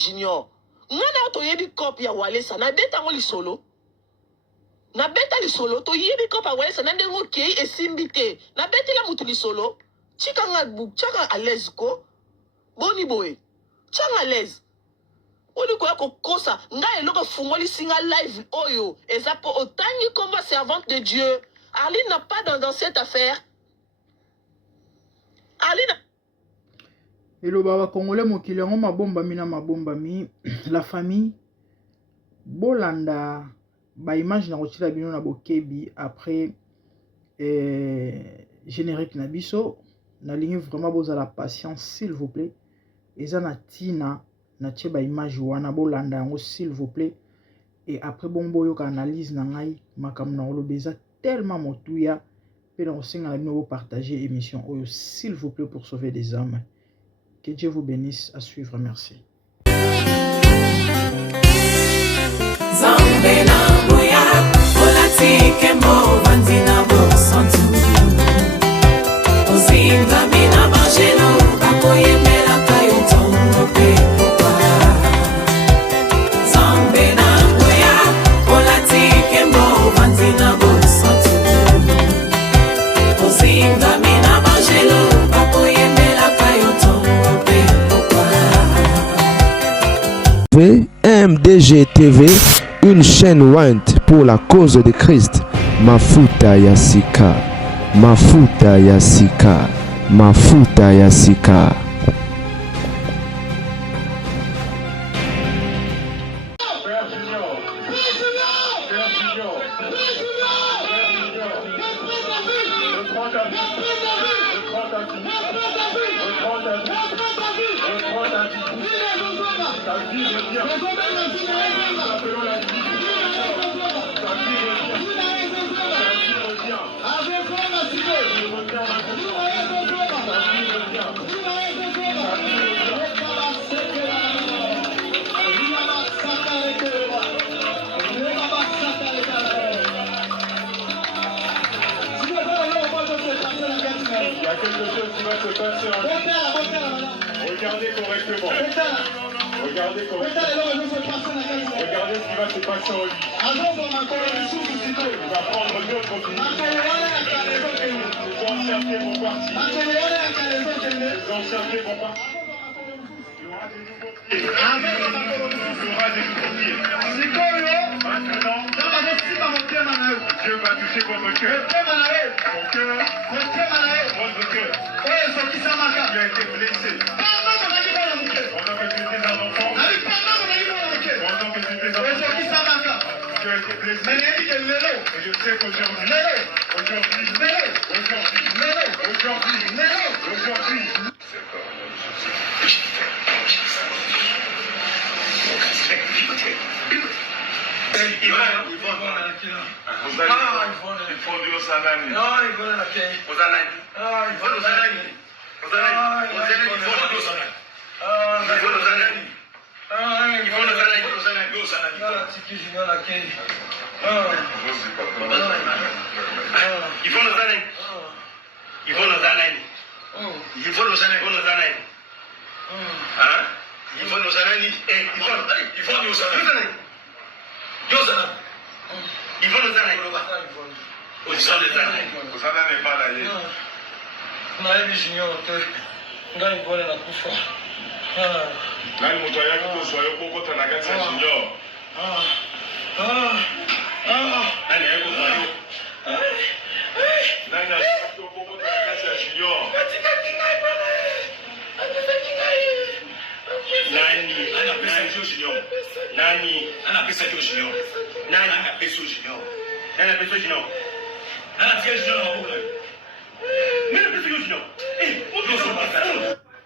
Junior. Ngana to yebi cop ya Walesa na beta ngo lisolo. Na beta lisolo to yebi cop ya Walesa na ndengo kei esimbite. Na beta la mutu lisolo. Chika nga buk chaka à l'aise ko. Boni boy. Changa à l'aise. Oni ko yako kosa nga eloko fungoli singa live oyo. Ezapo otangi comme servante de Dieu. Arline n'a pas dans cette affaire. Arline Hello baba congolais mokili yango mabombami na mabombami la famille bolanda ba image na kotila bino na bokebi après générique na biso na ligne vraiment bozala patience s'il vous plaît eza na tina na tie ba image wana bolanda yango s'il vous plaît et après bombo yoka analyse na ngai makambo na koloba eza tellement motuya pe na kosenga na bino partager émission oyo s'il vous plaît pour sauver des âmes. Que Dieu vous bénisse. À suivre. Merci. MDG TV, une chaîne Want pour la cause de Christ. Mafuta Yasika, Mafuta Yasika, Mafuta Yasika. Regardez correctement. Regardez correctement. Regardez ce qui va se passer en lui. Il va prendre d'autres vie. Les anciens pieds vont partir. Les anciens pieds vont partir. Il y aura des nouveaux pieds. Il y aura des nouveaux pieds. Maintenant, Dieu va toucher votre cœur. Mon cœur. Votre cœur. Il a été blessé. Pendant que tu étais un enfant. Pendant que tu étais un enfant. Tu as été blessé. Et je sais qu'aujourd'hui.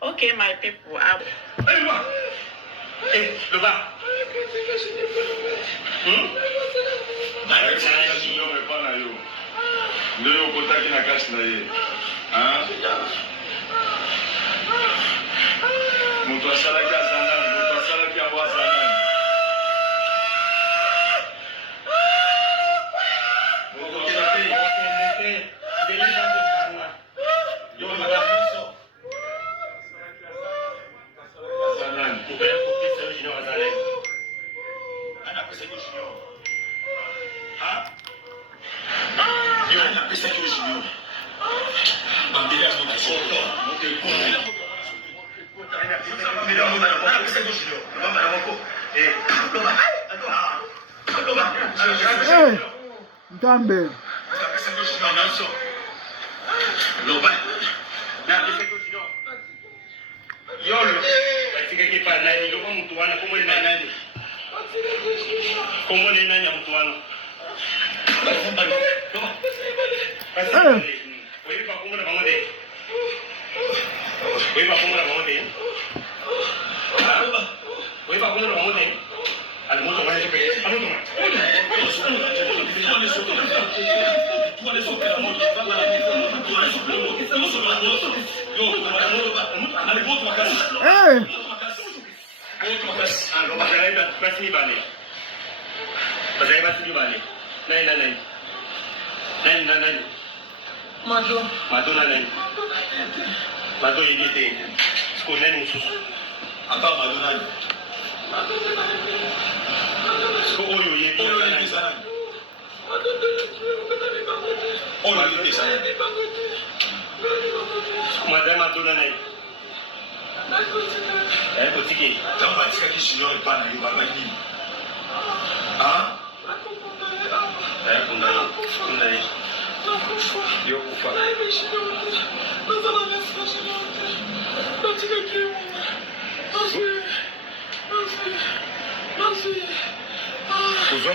Okay, my people. Le bas. Ntambe.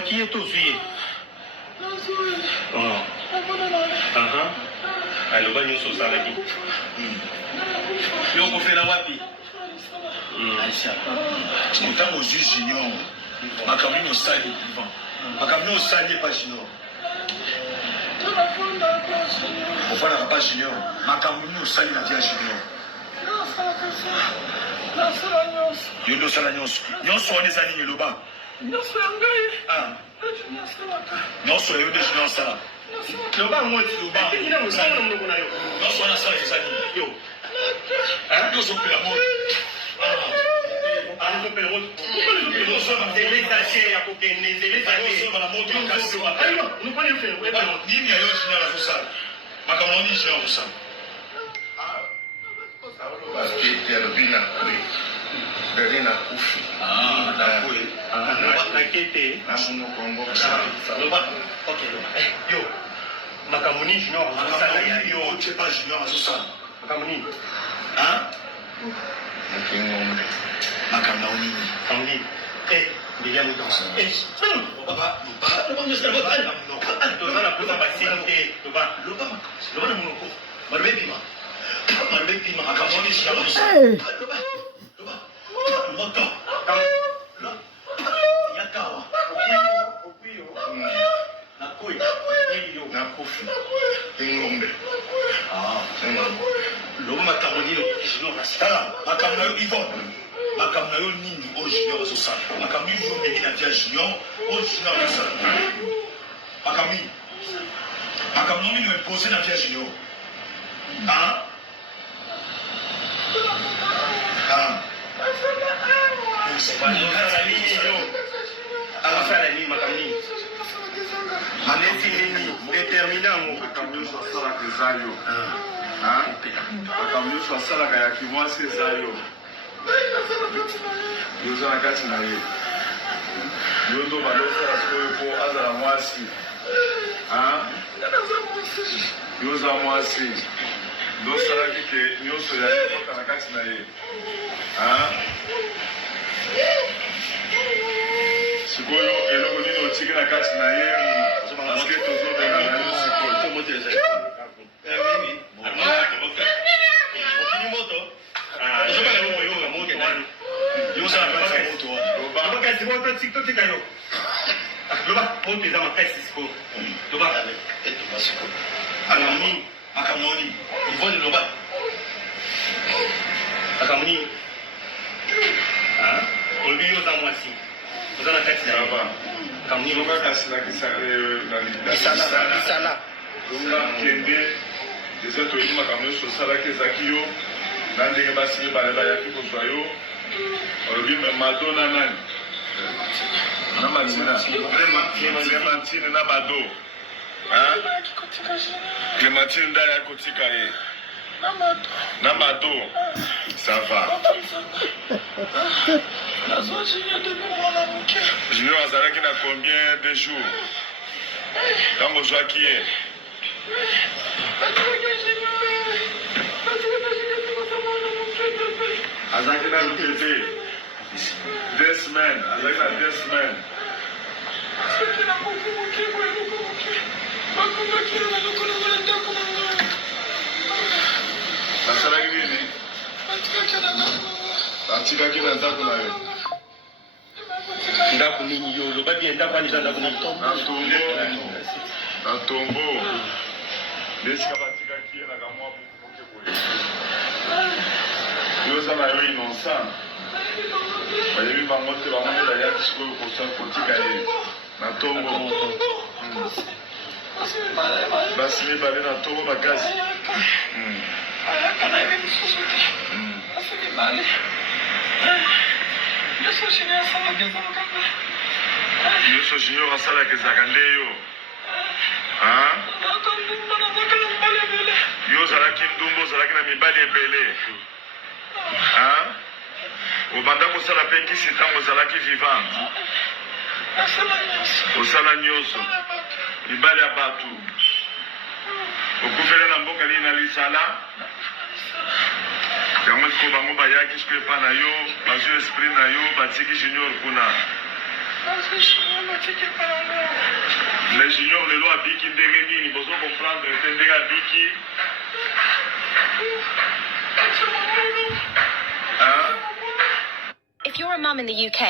Qui est aussi? Alors, on va nous saucer avec lui. On fait la wapi. Autant aux juges junior, ma commune au stade vivant. Ma commune au stade pas junior. On va la pas junior. Ma commune au stade la vie junior. Yo no sala nyos. Nyos on les aligner le bas. Nyos ah. Nyos yo de junior sala. Le bas moi le bas. Il a mon sala no ko na yo. Nyos on a sala c'est ça yo. Hein? Yo so pe la mode. Ah, so pe la mode. Yo so ma télé taché ya ko ken les télé taché. Yo so la mode yo kasi. Ayo, nous pas le faire. Ni mi ayo junior la sala. Ma comme on dit junior sala. Parce que tu as le bien oui. Berlin a couché. Ah, d'accord. Na kete. Na sono Congo. OK. Yo. Makamuni junior sala ya yo, tu pas junior sala. Makamuni. Hein? Makamuni. Makamuni. Ndiya mutosa. Papa, papa nous sommes pas là. Non, na puta basinte, loba. Loba na munoko. Marbebima. Marbebima makamuni junior. Loba. Moto. Lo. Yakawa. Okuyo. Nakui. Iyo. Nakufi. Ingombe. Ah, loba makamuni junior na sala. Makamuni Yvonne. Makamuna yo nini o junior so sa makamuni yo ndenge na dia junior o junior na sa makamuni no imposer na dia junior ah c'est pas la ligne yo ala sala ni makamuni maneti nini déterminant mo makamuni so sala kezayo makamuni so sala kaya kimwasi zayo yoza na kati na ye yo ndo balosala sikoyo mpo azala mwasi yoza mwasi ndosalaki ke nyonso ya ye kota na kati na ye sikoyo eloko nini otiki na kati na ye paske tozobenga na yo sikoyo Akamoni, Yvonne Loba. Akamoni. On lui ose à moi si. Vous en avez fait ça. Akamoni Loba kasi na Kisala. Loba kende. Déjà tu es makamoni so sala ke zakio. Nandenge basi balela ya fiko soyo. On lui met Madonna nani. Na Martina. Clémentine na Mado. Clémentine Ndaya kotika ye. Namato. Ça va. Junior Azalaki n'a combien de jours? Quand on joue qui est? Azalaki n'a été 2 semaines. Azalaki n'a 2 semaines. Azalaki nini? Atikaki na ndako na yo. Ndako nini yo loba bien ndako ani ndako nini na tombo ndesika batikaki ye na kamwa buke boye yoza na yo innocent bayebi bango te bango nde bayaki sikoyo kotika ye na tombo basi mibale na tombo makasi nyonso junior asalaka ezalaka nde yo yo ozalaki ndumba ozalaki na mibali ebele obanda kosala mpe kisi ntango ozalaki vivante osala nyonso mibali ya bato okufele na mboka nini na lisala yango siko bango bayaki siko epa na yo bazwi esprit na yo batiki junior kuna le junior lelo abiki ndenge nini bozo comprendre te ndenge abiki If you're a mum in the UK,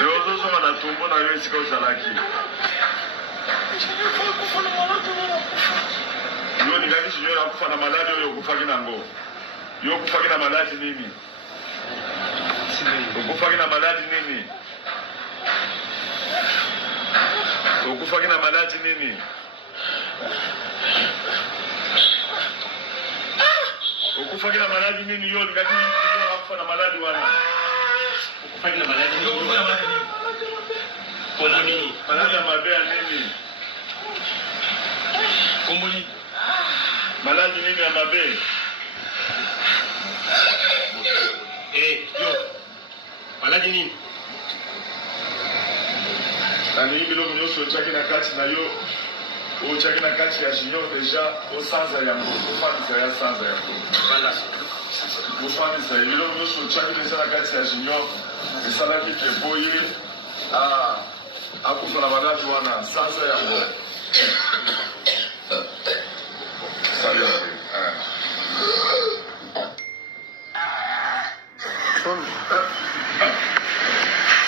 yo ozozonga na tombo na yo esika ozalaki yo ningaki junior akufa na maladi oyo okufaki nango yo okufaki na maladi nini okufaki na maladi nini okufaki na maladi nini okufaki na maladi nini yo ningaki junior akufa na maladi wana okufaki na maladi nini pona nini maladi ya mabe ya nini komboni maladi nini ya mabe yo maladi nini nalingi biloko nyonso otyaki na kati na yo otyaki na kati ya junior deja osanza yango ofandisa ya sanza yango ofandisa ye biloko nyonso otyaki deja na kati ya junior esalaki ke boye akufa na maladi wana sanza yango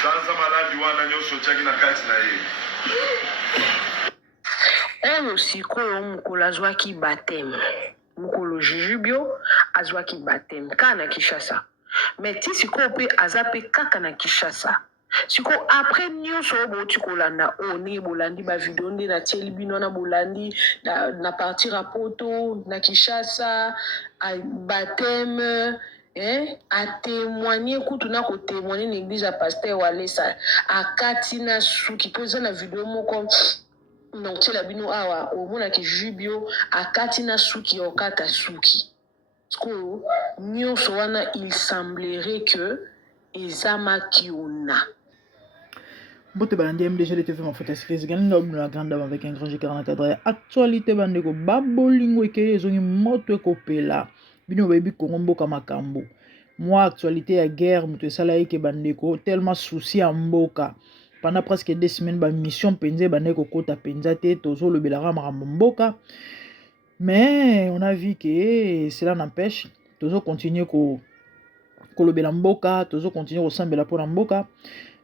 sanza maladi wana nyonso otyaki na kati na ye oyo sikoyo mokolo azwaki bateme mokolo jujubio azwaki bateme kaka na Kinshasa me ti sikoyo mpe aza mpe kaka na Kinshasa sikoyo apres nyonso oyo bouti kolanda oyo ndenge bolandi bavideo nde natieli bino wana bolandi na partir ya poto na Kinshasa bateme atémoigner kutu na kotémoigner na église ya pasteur Walesa akati na suki mpo eza na video moko na otiela bino awa omonaki jubio akati na suki okata suki sikoyo nyonso wana il semblerait que eza makiona Bote balandi MDG de TV Mafuta Series galinga obuna la grande dame avec un grand G44 ya actualité bandeko babolingo eke ezongi moto ekopela bino bayebi Kongo mboka makambo moi actualité ya guerre moto esala eke bandeko tellement souci ya mboka pendant presque 2 semaines ba mission penze bandeko kota penza te tozo lobelaka makambo mboka mais on a vu que cela n'empêche tozo continuer ko lobela mboka tozo continuer ko sambela pona mboka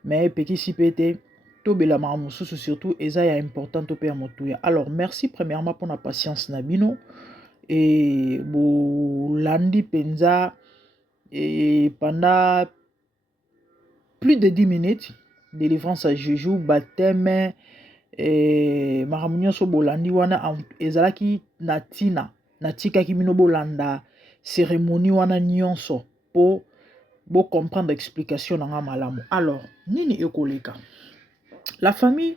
mais petit si pété tobela makambo mosusu surtout eza ya important to pe ya motuya. Alors merci premièrement pour la patience nabino et bolandi penza et pendant plus de 10 minutes délivrance à Juju baptême et makambo nyonso bolandi wana ezalaki natina natikaki bino bolanda cérémonie wana nyonso po bo comprendre explication na nga malamu. Alors nini ekoleka la famille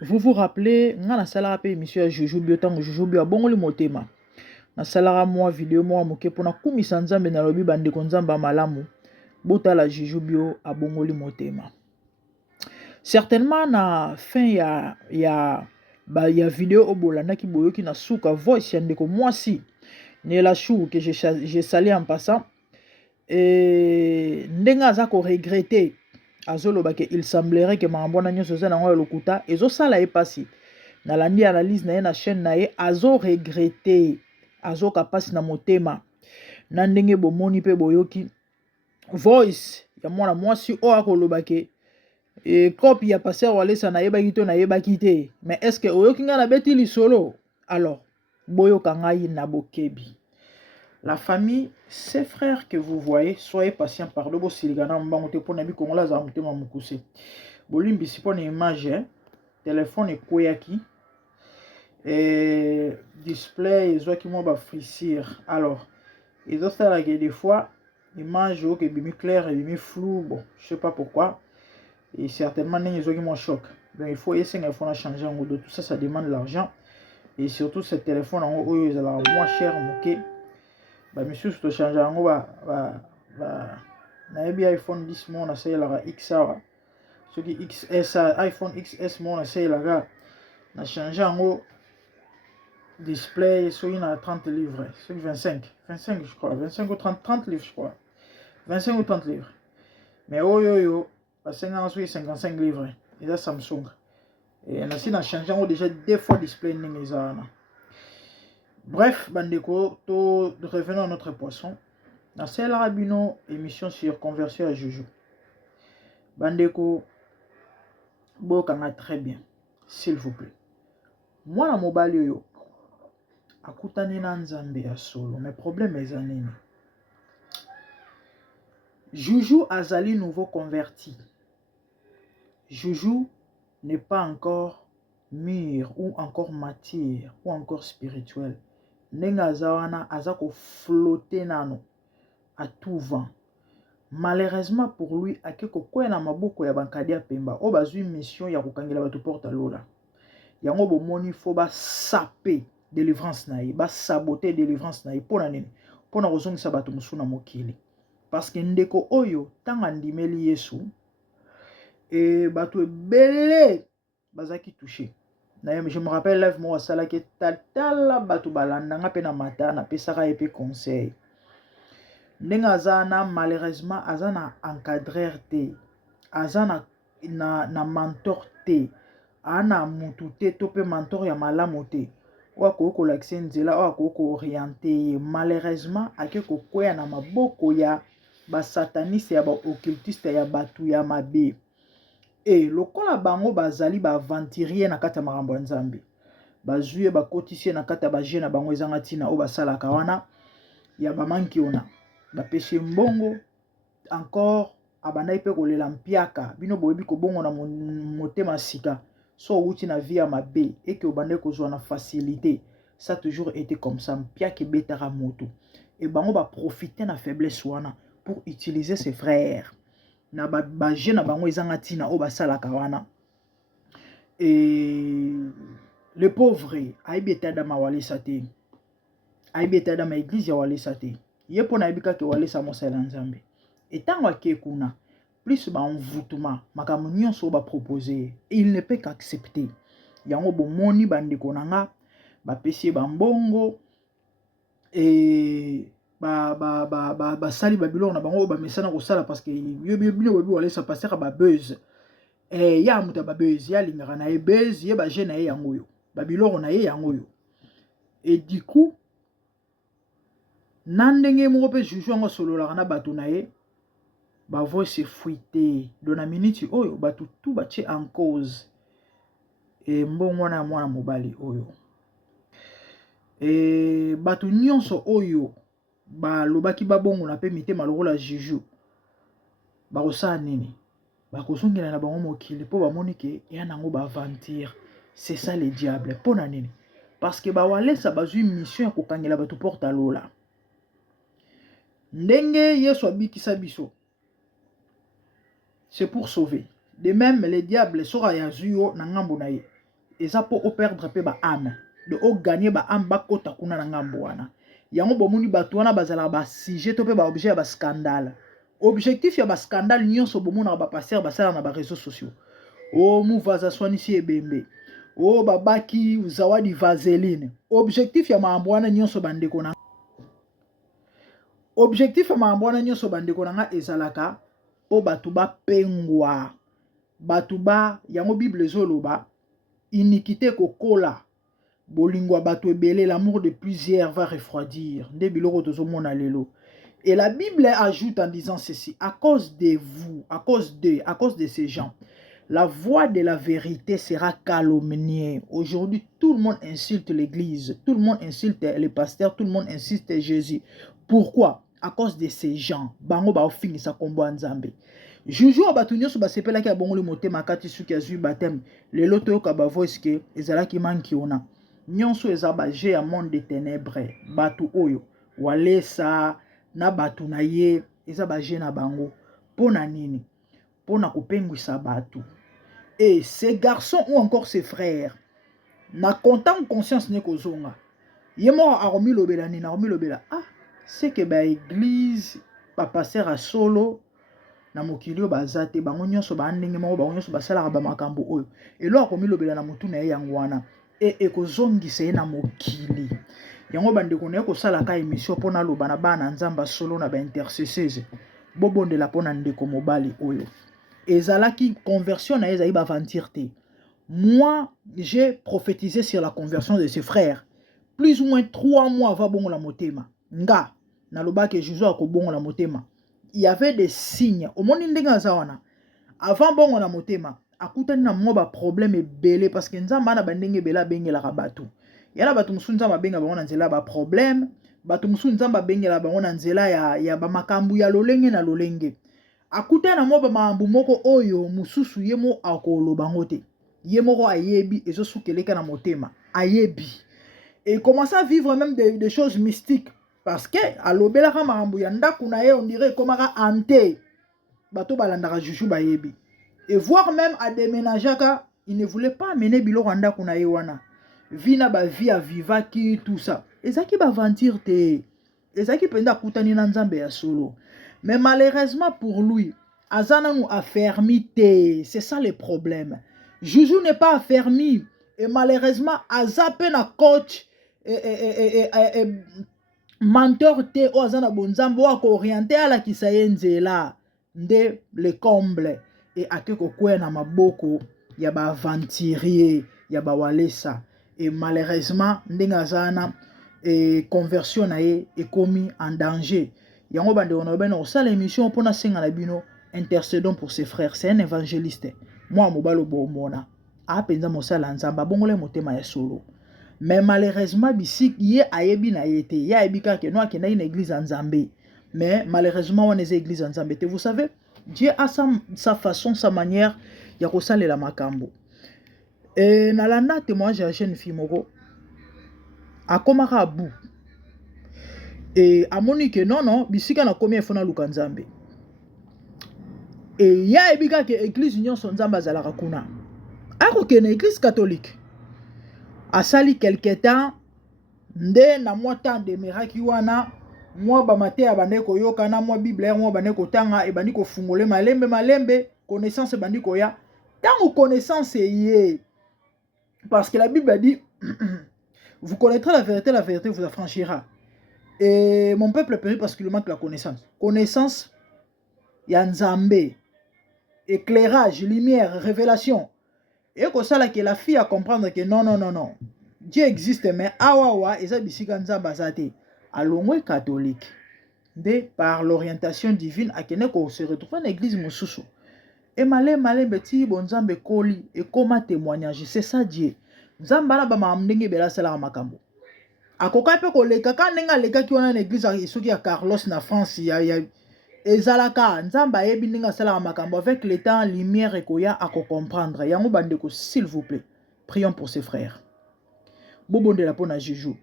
Vous vous rappelez, nga na salara pe émission ya Jujubio tango Jujubio abongoli motema. Na salara moi vidéo moi moke pona kumisa nzambe na lobi bande ko nzamba malamu. Bota la Jujubio abongoli motema. Certainement na fin ya vidéo obolanda ki boyoki na suka voice ya ndeko mwasi ne la chou que j'ai salé en passant et ndenga za ko regretter azoloba ke il semblerait que mambona nyoso za nango lokuta ezo sala e pasi na landi analyse na ye na chaîne na ye azo regretter azo kapasi na motema na ndenge bomoni pe boyoki voice ya mwana mwasi o akoloba ke et copie ya passer Wallace na yebaki to na yebaki te mais est-ce que oyoki nga na beti li solo alors boyoka ngai na bokebi. La famille, ces frères que vous voyez, soyez patients par le beau siligana mbangote pour nabi kongola za mutema mukuse. Bolimbi si pone image, téléphone et koyaki. Et display zo ki mo ba frissir. Alors, ils ont ça que des fois image que bimi clair et bimi flou, bon, je sais pas pourquoi. Et certainement ils ont qui mon choc. Donc il faut essayer de changer en haut. Tout ça, ça demande de l'argent. Et surtout ce téléphone en haut, ils ont moins cher moqué. Bah monsieur, si tu changes en haut, na iPhone 10 mon a essayé la XR. Ce qui XS iPhone XS mon a essayé la na changer en haut display sur une à 30 livres, sur 25 je crois, 25 ou 30 livres je crois. 25 ou 30 livres. Mais yo parce que on a 55 livres et ça Samsung. Et on a essayé de changer en haut déjà deux fois display n'engagez. Bref, bandeko, revenons à notre poisson. Dans celle rabino émission sur conversion à Juju. Bandeko, bokanga très bien, s'il vous plaît. Moi la mobile yo, akutani na nzambe ya solo, mes problèmes est anini. Juju azali nouveau converti. Juju n'est pas encore mûr ou encore matière ou encore spirituel. Nenga zawana azako flotter nano à tout vent. Malheureusement pour lui akeko kwena maboko ya bankadi ya pemba o bazui mission ya kokangela bato porte lola. Yango bomoni fo ba saper délivrance na ye, ba saboter délivrance na ye pona nini? Pona kozongisa bato musuna mokili. Parce que ndeko oyo tanga ndimeli Yesu et bato ebele bazaki touché. Je me rappelle live moi sala ke tatala bato balanda nga pe na mata na pesaka epe conseil. Ndenga azana malheureusement azana encadreur te. Azana na mentor te. Ana mutu te to pe mentor ya malamu te. Wa ko lakse nzela wa ko orienter malheureusement akeko koya na maboko ya ba sataniste ya ba occultiste ya batu ya mabe. Et lokola bango bazali ba aventurier na kata makambo nzambe. Bazuye ba kotisie na kata ba jeune bango ezanga tina o basala kawana ya ba manki ona. Ba peshe mbongo encore abandai pe kolela mpiaka bino boyebi ko bongo na motema sika so wuti na vie ya mabe et que obandai kozwa na facilité. Ça a toujours été comme ça mpiaka betara moto. Et bango ba profiter na faiblesse wana pour utiliser ses frères. Na ba jeune bango ezanga tina o basala kawana. Et le pauvre aibeta da mawalisa te. Aibeta da ma église ya walisa te. Ye pona aibika ke walisa mosala nzambe. Et tango akekuna plus ba envoûtement makambo nyonso ba proposer, il ne peut qu'accepter. Yango bomoni bandeko nanga ba pesi ba mbongo et ba sali babiloko na bango ba mesana ko sala parce que yo bino bobi wala sa passer ba buzz ya muta ba buzz ya lingaka na e buzz ye ba jeune na ye yango yo babiloko na ye yango yo et du coup nandenge mo pe juju ngo solola na bato na ye ba voix se fuité dona minute oyo bato tout ba che en cause et mbongo na mwana mobali oyo et bato nyonso oyo ba lobaki ba bongo na pe mitema lokola Juju ba kosa nini ba kozongela na bango mokili po ba monike ya nango ba aventure. C'est ça le diable pona nini parce que ba walesa bazui mission ya kokangela bato porte lola ndenge Yesu abikisa biso c'est pour sauver. De même le diable sera ya zuyo na ngambo na ye eza po perdre pe ba âme de o gagner ba âme ba kota kuna na ngambo wana yango bomoni bato wana bazala ba sujet to pe ba objet ya ba scandale objectif ya ba scandale nyonso bomona ba passer basala na ba réseaux sociaux o muvaza swanisi ebembe o babaki zawadi vaseline objectif ya maambo wana nyonso bandeko na objectif ya maambo wana nyonso bandeko na nga ezalaka po bato bapengwa bato ba yango bible ezoloba iniquité kokola bolingwa bato ebele l'amour de plusieurs va refroidir nde biloko tozomona lelo. Et la Bible ajoute en disant ceci, à cause de vous, à cause de ces gens, la voix de la vérité sera calomniée. Aujourd'hui, tout le monde insulte l'église, tout le monde insulte les pasteurs, tout le monde insulte Jésus. Pourquoi? À cause de ces gens. Bango ba ofini sa kombo nzambe. Juju abatu nyonso basepelaki abongoli motema kati suki azui baptême. Lelo toyoka ba voice ke ezalaki manki ona. Nyonso eza ba je ya monde de ténèbres. Batu oyo walesa na batu na ye eza ba je na bango. Pona nini? Pona kopengwisa batu. Et ces garçons ou encore ces frères na content conscience ne kozonga. Yemo aromi lobela ni na aromi lobela. Ah, c'est que ba église ba passer à solo na mokili bazate bango nyonso ba ndenge moko bango nyonso basala ba makambo oyo. Elo akomi lobela na mutu na ye yango wana. Et ekozongisa ye na mokili. Yango bandeko na ye kosala ka émission pona loba na bana nzamba solo na ba intercesseuse. Bobondela pona ndeko mobali oyo. Ezalaki conversion na ezali ba aventure te. Moi, j'ai prophétisé sur la conversion de ses frères. Plus ou moins 3 mois avant bongo la motema. Nga, na loba ke Jésus a bongo la motema. Il y avait des signes. Au monde ndenga zawana. Avant bongo la motema, akutani na mo ba problème ebele parce que nzamba na bandenge bela bengela rabatu. Yala batu musu nzamba benga bango na nzela ba problème, batu musu nzamba bengela bango na nzela ya ba makambu ya lolenge na lolenge. Akutani na mo ba mambu moko oyo mususu yemo akoloba ngo te. Yemoko ayebi ezosukeleka na motema ayebi et commence à vivre même des choses mystiques parce que alobelaka makambo ya ndaku na ye on dirait komaka ante bato balandaka juju bayebi et voire même à déménager ka il ne voulait pas amener biloko ya ndaku na ye wana vina ba vie à vivaki tout ça ezaki ba aventure te ezaki penda kutani na nzambe ya solo mais malheureusement pour lui azana nous affermi te c'est ça le problème. Juju n'est pas affermi et malheureusement azapé na coach mentor te o azana bonzambo wa ko orienter ala kisayenzela nde le comble et akeko kwe na maboko ya ba aventurier ya ba walesa et malheureusement ndenga zana et conversion na ye ekomi en danger yango bande on obena o sala émission pona senga na bino intercédons pour ses frères c'est un évangéliste. Moi mobalo bomona apenza mosala nzamba bongole motema ya solo mais malheureusement bisik ye ayebi na yete ya ayebika ke no akenda une église nzambe mais malheureusement on est église nzambe te vous savez Dieu a sa façon sa manière ya kosalela makambo et na landa témoignage ya jeune fille moko akomaka abu et amoni ke non bisika na komi efona luka nzambe et ya ebika ke église nyonso nzambe azalaka kuna akokende église catholique asali quelque temps nde na mwa temps de miracle wana mwa bamate ya bande koyoka na mwa bible mwa bande kotanga ebandi kofungole malembe connaissance ebandi koya tango connaissance ye parce que la Bible a dit vous connaîtrez la vérité vous affranchira et mon peuple périt parce qu'il manque la connaissance ya nzambe éclairage lumière révélation et que ça là que la fille à comprendre que non Dieu existe mais awawa eza bisika nzamba zate alongwe catholique de par l'orientation divine akene ko se retrouver en église mosusu et malé beti bonzambe koli et comme témoignage c'est ça Dieu nzamba na ba mamndenge bela sala makambo akoka pe ko leka ka nenga leka ki wana na église isoki ya Carlos na France ya ezalaka nzamba yebi ninga sala makambo avec le temps lumière ekoya ako comprendre yango bandeko s'il vous plaît prions pour ses frères bobondela pona Juju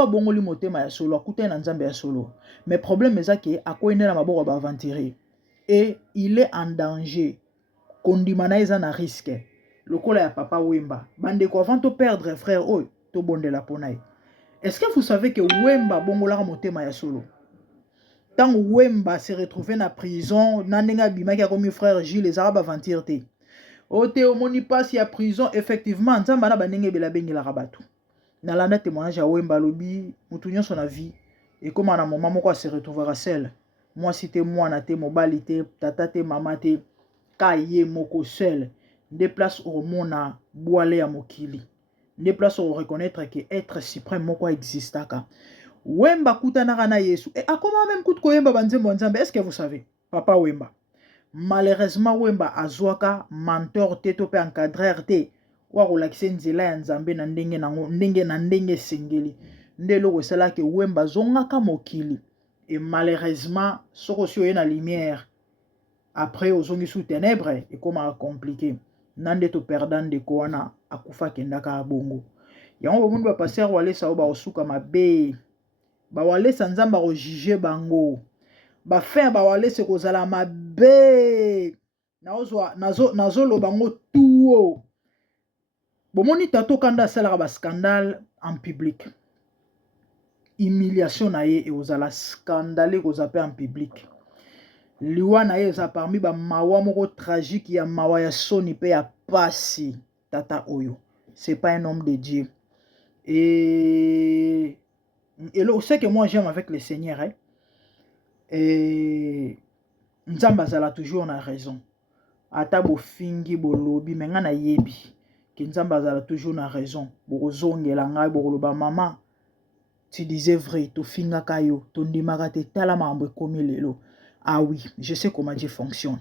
abongoli motema ya solo akutana na nzambe ya solo mais problème ezaki akoyenda na maboko ba aventurer et il est en danger kondima na eza na risque le col à papa Wemba. Bande ko avant de perdre frère, oh, to bonde la ponaï. Est-ce que vous savez que Wemba bongola motema ya solo? Tant Wemba s'est retrouvé na prison, nanenga bima qui a commis frère Gilles les Arabes aventirté. Ote omoni passe ya prison effectivement nzamba na banenge bela bengi la rabatu. Na landa témoignage ya Wemba lobi mutunyo son avis et comme na moment moko se retrouvera seul. Moi c'était moi na te mobali te tata te mama te kaye moko seul. Des places au mona boale ya mokili. Des places où reconnaître que être suprême moko existaka. Wemba kutanaka na Yesu. Et à comment même kout koyemba banzembo nzambe? Est-ce que vous savez? Papa Wemba. Malheureusement Wemba azwaka mentor te to pe encadreur te. Wa kolakisa nzela ya nzambe na ndenge nango ndenge sengeli. Ndelo kosala ke Wemba zongaka mokili. Et malheureusement soko si oye na lumière. Après ozongi sous ténèbres et comment compliqué. Nande to perdant de koana akufa kendaka bongo. Yango bomundu ba passer wale sa ba osuka mabe. Ba wale sanzamba ko juger bango. Ba faire ba wale se kozala mabe. Nazo lo bango tuo. Bomoni tato kanda sala ba scandale en public. Humiliation na ye et ozala scandale kozape en public. Liwa na ye eza parmi ba mawa moko tragique ya mawa ya soni pe ya pasi tata oyo. C'est pas un homme de Dieu. Et ce que moi j'aime avec le Seigneur, hein? Et Nzamba zala toujours na raison. Ata bo fingi bo lobi menga na yebi. Que Nzamba zala toujours na raison. Bo zongela ngai bo loba maman. Tu disais vrai, to finga kayo, to ndimaka te tala mambo komi lelo. Ah oui, je sais comment Dieu fonctionne.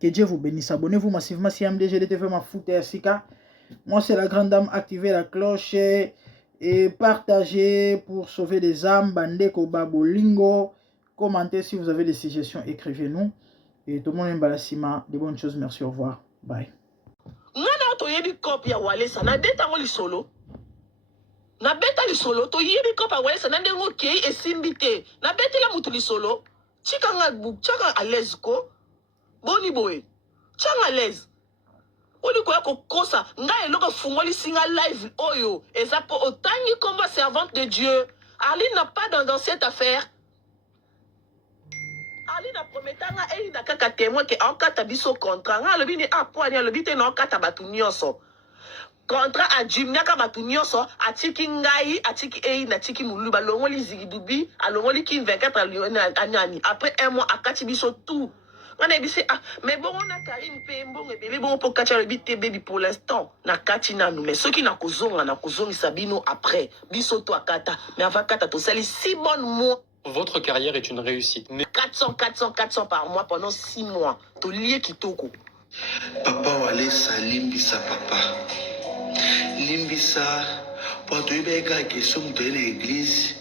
Que Dieu vous bénisse. Abonnez-vous massivement si MDG TV Mafuta ya Sika. Moi, c'est la grande dame. Activez la cloche et partagez pour sauver des âmes. Bandeko Babolingo. Commentez si vous avez des suggestions. Écrivez-nous. Et tout le monde aime Balasima. De bonnes choses. Merci. Au revoir. Bye. Ngana to yebi copy ya Walesa na deta ngoli solo. Na beta li solo to yebi copy ya Walesa na ndengo kei esimbite. Na beta la mutu li solo. Chika chaka à l'aise ko. Boni boy. Changa à l'aise. Oli ko yako kosa nga eloko fungoli singa live oyo ezapo otangi comme servante de Dieu. Ali n'a pas dans cette affaire. Ali na prometanga eli na kaka témoin que en kata biso contrat nga lobi ni apwani lobi te na kata batu nyonso. Contrat a jimnaka batu nyonso atiki ngai atiki ei na tiki muluba longoli zigidubi alongoli ki 24 anyani après un mois akati biso tout. On a dit mais bon on a Karim pe mbongo ebele bon pour kacha le bit baby pour l'instant na kati na nous mais ceux qui na kozongi sabino après biso to akata mais avant kata to sali 6 bonnes mois. Votre carrière est une réussite. 400 par mois pendant 6 mois. To lié kitoko. Papa Walesa limbisa papa. Limbisa pour te béka que somme de l'église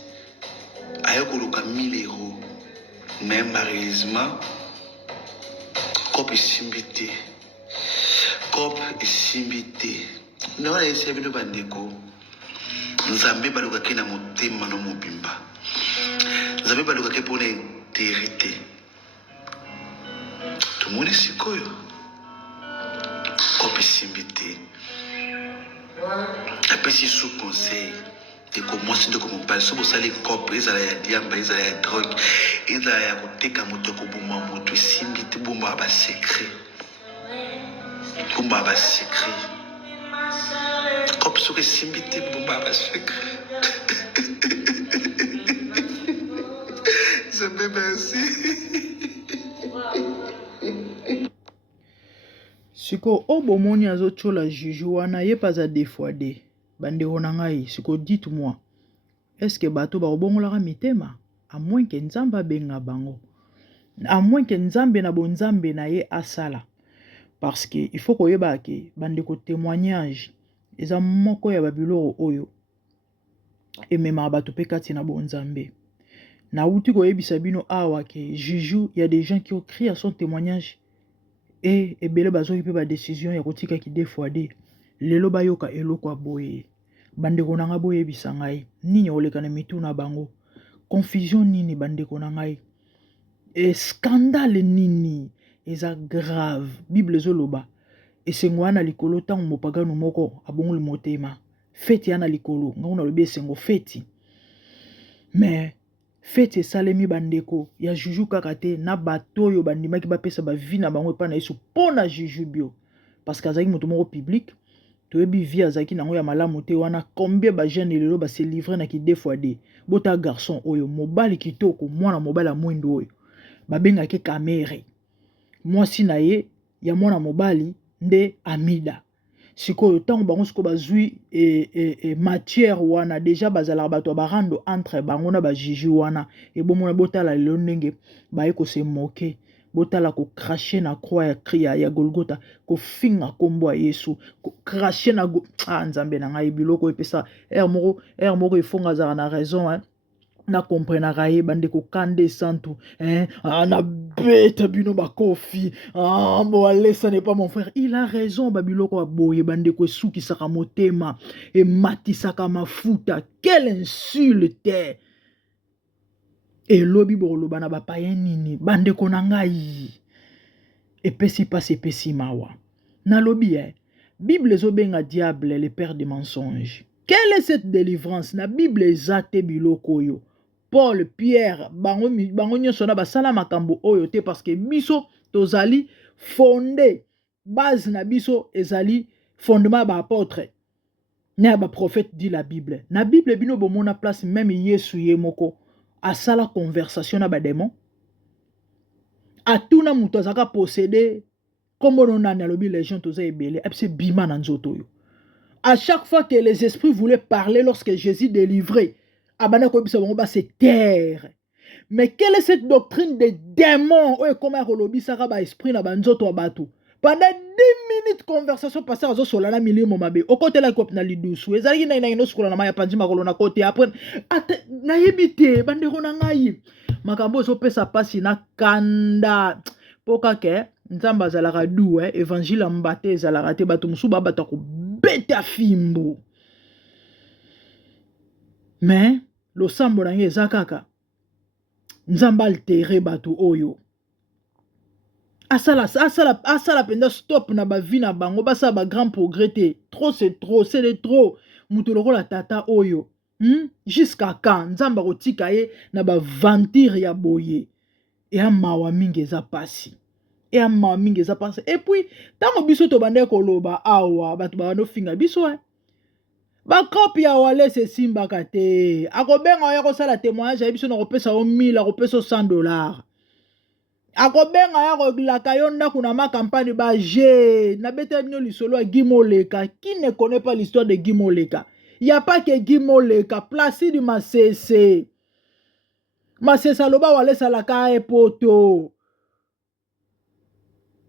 ayokoluka 1000 euros. Mais malheureusement cop isimbité. Cop isimbité. Non la essaye de bandeko. Nzambe baluka kina motema no mobimba. Nzambe baluka ke pona intérêt. Tout le monde est sikoyo. Cop isimbité. Après si sous conseil de commencer de comme pas so bosali cop ezala ya diamba ezala ya drogue ezala ya koteka moto ko boma moto isimbité bomba ba secret. Bomba ba secret. Cop so que simbité bomba ba secret. Je me merci. Siko obomoni azochola juju wana ye pas à deux fois de bande onangai siko dites-moi est-ce que bato ba obongolaka mitema à moins que nzamba benga bango à moins que nzambe na bonzambe na ye asala parce que il faut koyeba ke bande ko témoignage eza moko ya babiloro oyo emema bato pe kati na bonzambe na uti koyebisa bino awa ke juju il y a des gens qui ont crié à son témoignage. Et ebele bazo yipe ba décision ya kotika ki deux fois de lelo bayoka eloko aboye bandeko nanga boye bisangai nini oleka na mitu na bango confusion nini bandeko nangai et scandale nini eza grave bible zoloba esengo ana likolo ntango mopagano moko abongoli motema feti ana likolo ngai nalobi esengo feti mais feti esalemi bandeko ya juju kaka te na bato oyo bandimaki bapesa bavi na bango epai na yesu mpo na jujubio parce que azalaki moto moko public toyebi vi azalaki nango ya malamu te wana combien bajeune lelo base livre na ki 2 fois 2 bota garçon oyo mobali kitoko mwana mobali ya mwindo oyo babengaki kamere mwasi na ye ya mwana mobali nde Amida sikoyo ntango bango sikoyo bazwi matière wana déjà bazalaka bato ya barando entre bango na bajiju wana ebomona botala lelo ndenge baye kose moke botala kokrashe na croix ya Golgotha kofinga kombo ya Yesu kokrashe na nzambe na ngai biloko epesa er moko ifonga azala na raison na comprenaka ye bandeko kande santu na beta bino bakofi bo alesa n'est pas mon frère il a raison babiloko baboye bandeko esukisaka motema ematisaka mafuta quelle insulte elobi boloba na bapaya nini bandeko na ngai epesi pasi epesi mawa nalobi Bible ezobenga diable le père des mensonges. Quelle est cette délivrance na Bible ezate biloko yo Paul, Pierre, bango nyonso na basala makambo oyo te parce que biso tozali fondé base na biso ezali fondement ba apôtre na ba prophète dit la Bible. Na Bible bino bomona place même Yesu ye moko asala conversation na ba démon. Atuna muto azaka posséder comme on a nalobi les gens toza ebele epse bima na nzoto yo. À chaque fois que les esprits voulaient parler lorsque Jésus délivrait se taire. Mais quelle est cette doctrine des démons? Esprit na banzoto abatu. Pendant 10 minutes conversation passée à Solana Milimo Mabe. Au côté la copine na lidusu. Ezali na ino skola na maya panjima kolona côté après. Na yebite bandero na ngai. Makambo so pesa pasi na kanda. Poka ke nzamba zalaka du évangile mbate zalaka te batu musu babata ko beta fimbo. Mais lo sambo na nge zakaka nzamba altere batu oyo asala penda stop na ba vie na bango basa ba grand progrès te trop c'est de trop mutu lokola tata oyo jusqu'à quand nzamba kotika ye na ba venture ya boye e amawa mingi eza pasi et puis tango biso to bande koloba awa batu ba no finga biso bakopi ya walese simbaka te akobenga ya kosala témoignage ya biso na kopesa o 1000 akopesa $100 akobenga ya kolaka yo ndako na ma campagne ba je na beta bino lisolo ya Gimoleka. Qui ne connaît pas l'histoire de Gimoleka? Il n'y a pas que Gimoleka, Placide Masese loba walesa la ka epoto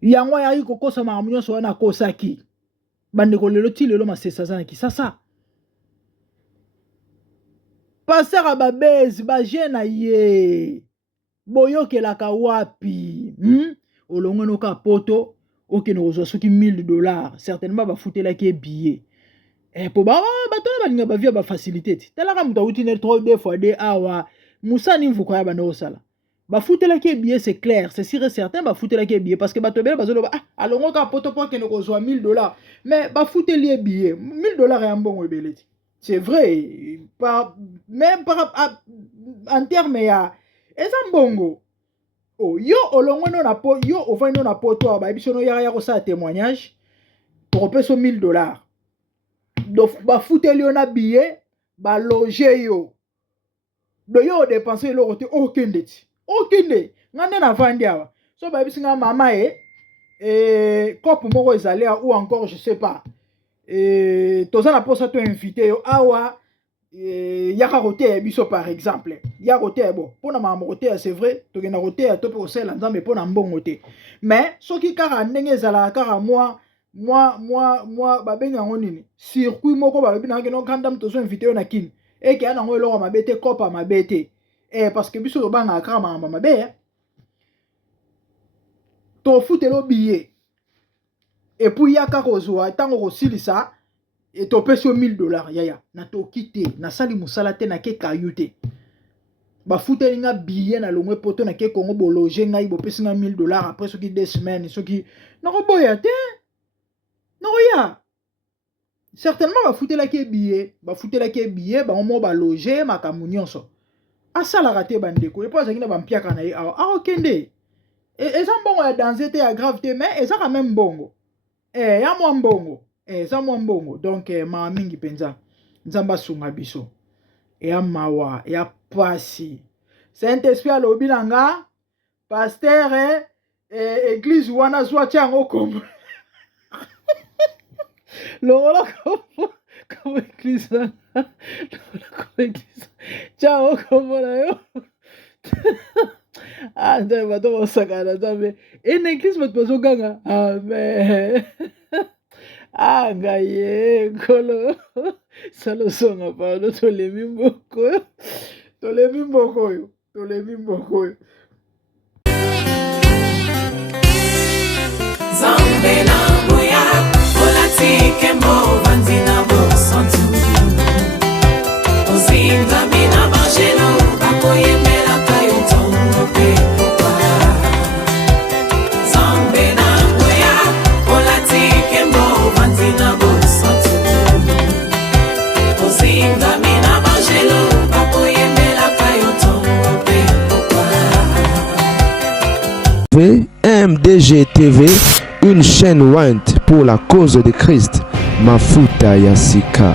yango ya iko kosa mamunyo so na kosaki bandeko lelo ti lelo Masese zana ki sasa passer à babezi bajena ye boyokelaka wapi olongo noka poto okene kozwa soki $1000 certainement bafutelaki billet po batala balinga bavia bafacilité ti talaka mutu awuti ne 2 fois 2 awa musani mvuko ya bana osala bafutelaki billet c'est clair c'est sûr et certain bafutelaki billet parce que bato bele bazoloba alongo ka poto po okene kozwa $1000 mais bafuteli billet $1000 ya mbongo ebele ti. C'est vrai, même en termes ya ezambongo. Oh, yo olongo no na po yo ovani no na poto ba biso no ya ko sa témoignage pour peso $1000. Do ba futeli na billet ba loger yo. Do yo dépenser lo côté okende. Ngande na vandi awa. So ba bisinga mama kopo moko ezali ou encore je sais pas. Toza na posa to invité yo awa yaka roté biso par exemple ya roté bon pona mama roté c'est vrai to gena roté to pe osela nzambe pona mbongo te mais soki kaka ndenge ezala kaka moi babenga ngo nini circuit moko balobi na ngeno kanda mtozo invité yo na kini eke ana ngo eloko mabete kopa mabete parce que biso banga kaka mama mabe to futelo billet. Et puis yaka kozwa tango kosilisa et to peso $1000 yaya na to kite na sali musala te na ke kayute ba futelinga billet na longwe poto na ke Kongo bologer ngai bo pesinga $1000 après soki 2 semaines soki na ko boya te Non, ya. Certainement, va foutre la billet, on m'a logé, ma camounionso. Ah, ça la raté bandeko. Et puis, ça va m'pia kanaï. Ah, ok, et ça bon à danser, à gravité, mais et ça quand même bongo. Ya moi bongo. Ça moi bongo. Donc, ma mingi penza. Nzamba sunga biso. Ya mawa, ya pasi. Saint-Esprit à l'obinanga. Pasteur, église wana soit tiango comme. Lola comme église. Tiango comme là yo. Ah, nda bato bosakana nzambe. Une église bato bazoganga. Amen. Ah, ngaye kolo. Salo songa palo tolemi mboko yo. Tolemi mboko yo. Zambe na moya, olatike mo vanzina bo santu. Ozinga mina bangelo, bakoye mela kayo tongo pe popa. Zambe na moya, olatike mo vanzina bo santu. Ozinga mina bangelo, bakoye mela kayo tongo pe popa. MDG TV, une chaîne Want pour la cause de Christ. Mafuta ya sika,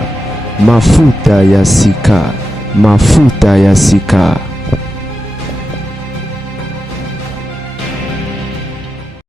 mafuta ya sika, mafuta ya sika.